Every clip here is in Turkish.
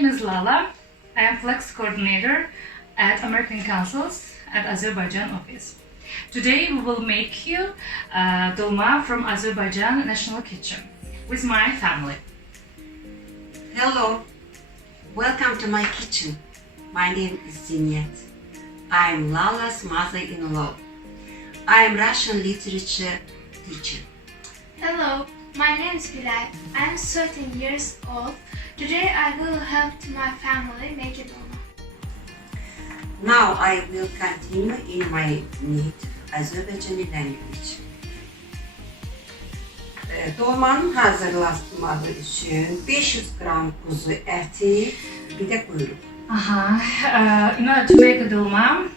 name is Lala. I am Flex Coordinator at American Councils at Azerbaijan office. Today we will make you dolma from Azerbaijan National Kitchen with my family. Hello, welcome to my kitchen. My name is Zinet. I am Lala's mother-in-law. I am Russian literature teacher. Hello, my name is Bilal. I am 13 years old. Today I will help my family make a dolma. Now I will continue in my native Azerbaijani language. Dolmanın hazırlanması için 500 gram kuzu eti, bir de kuyruk. In order to make a dolma,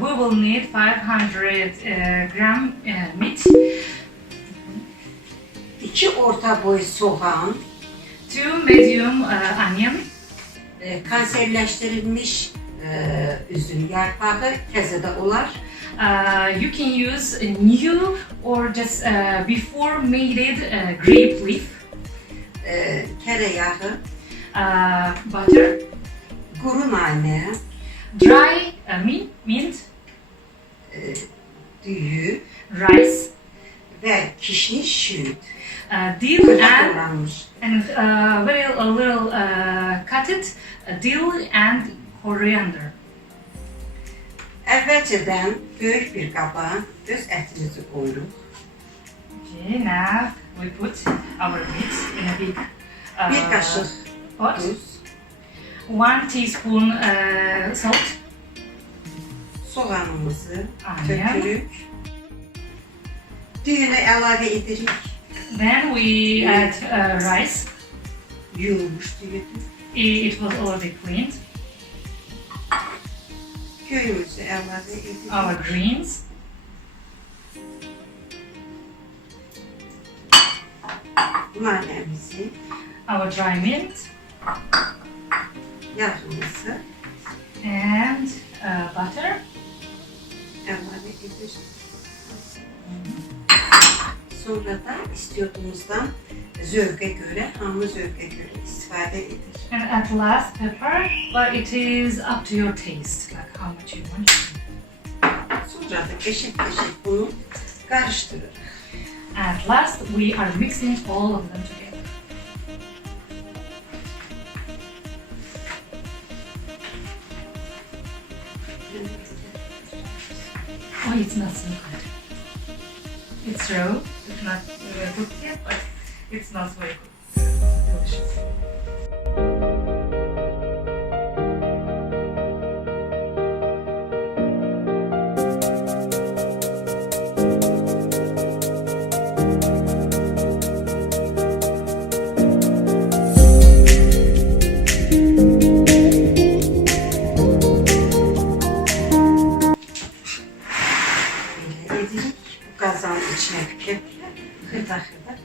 we will need 500 gram meat, 2 orta boy soğan, 2 medium onion, konservleştirilmiş üzüm yarpağı kazada olar. You can use a new or just before made grape leaf, Tereyağı, butter, kuru nane, dry mint, düğü rice, ve kişniş süt. Dill and Doğranmış. very a little cutted dill and coriander. Əvvəlcədən böyük bir qaba öz ətimizi qoyuruq. Okay, now we put our meat in a big Bir qaşıq pot. duz, 1 teaspoon salt, soğanımızı Aynen. tökürük. Düyünü əlavə edirik. then we add rice. Yuyulmuş düyünü. It was already cleaned. Köyümüzü əlavə edirik. Our greens, Nanəmizi, our dry mint, yağımızı and butter. əlavə edirik. Sonra da istiyordumuzdan zövqə görə, hamı zövqə görə istifadə edir. And at last pepper, but it is up to your taste, like how much you want. Sonra da qəşəng bunu qarışdırırıq. At last we are mixing all of them together. Oh, it's not so good. It's raw, it's not cooked yet, but it's not very good. Delicious. Qazanın içine xırda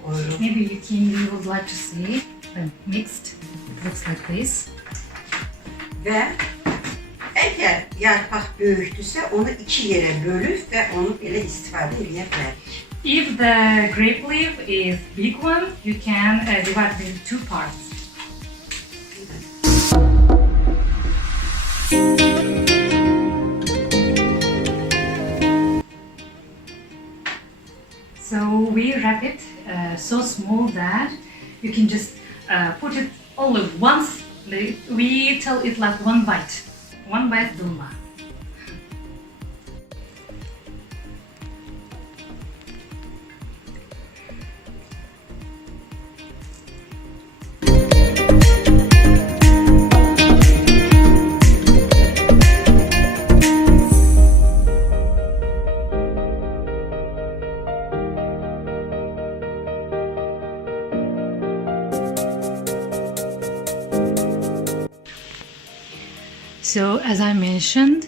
qoyuruq. Maybe you would like to see them mixed. It looks like this. Və əgər yarpaq böyükdürsə, onu 2 yerə bölüb və onu elə istifadə edə bilərik. If the grape leaf is big one, you can divide it into 2 parts. So we wrap it so small that you can just put it only once. We tell it like one bite dolma. So as I mentioned,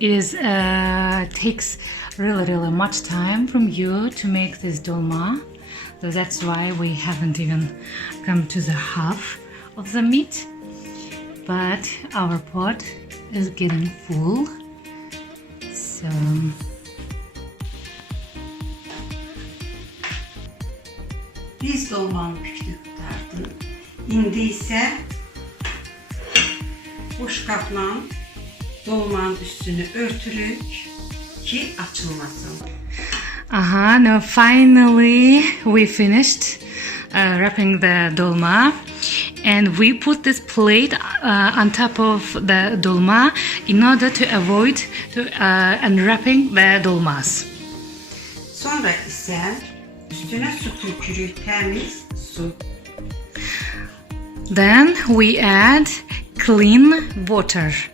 it takes really much time from you to make this dolma. So that's why we haven't even come to the half of the meat. But our pot is getting full. So Biz dolmanın fikri tutardı. İndi isə boş kapla dolmanın üstünü örtülük ki açılmasın. Now finally we finished wrapping the dolma, and we put this plate on top of the dolma in order to avoid unwrapping the dolmas. Sonra ise üstüne su tökülür, temiz su. Then we add clean water.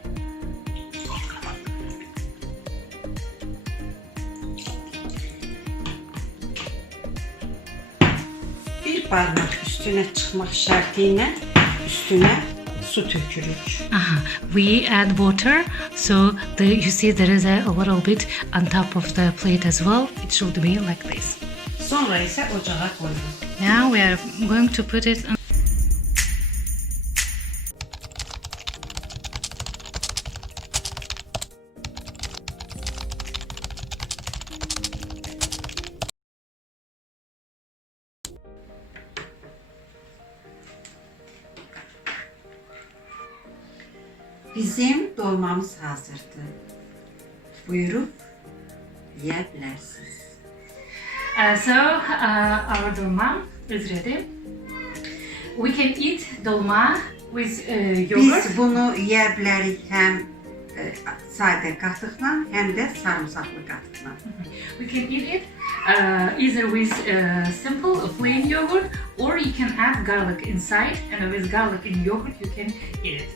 Bir parmak üstüne çıkmak şartıyla üstüne su tökülür. We add water, so you see there is a little bit on top of the plate as well. It should be like this. Sonra ise ocağa koyulur. Now we are going to put it on. Bizim dolmamız hazırdır. Buyurup yiyebilirsiniz. Our dolma is ready. We can eat dolma with yogurt. Biz bunu yiyebiliriz hem sade katıkla hem de sarımsaklı katıkla. We can eat it either with simple plain yogurt, or you can add garlic inside, and with garlic in yogurt you can eat it.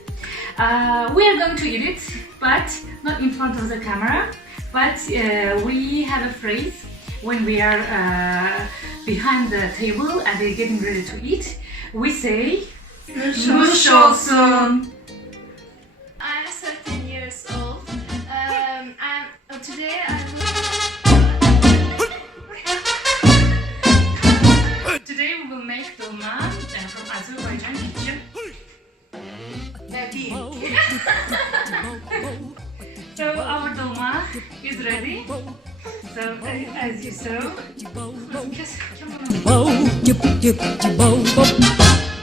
We are going to eat it, but not in front of the camera. But we have a phrase when we are behind the table and we're getting ready to eat. We say, "Nuş olsun." I'm 13 years old. Today Today we will make dolma from Azerbaijan kitchen. So our dolma is ready. So as you saw, just come on.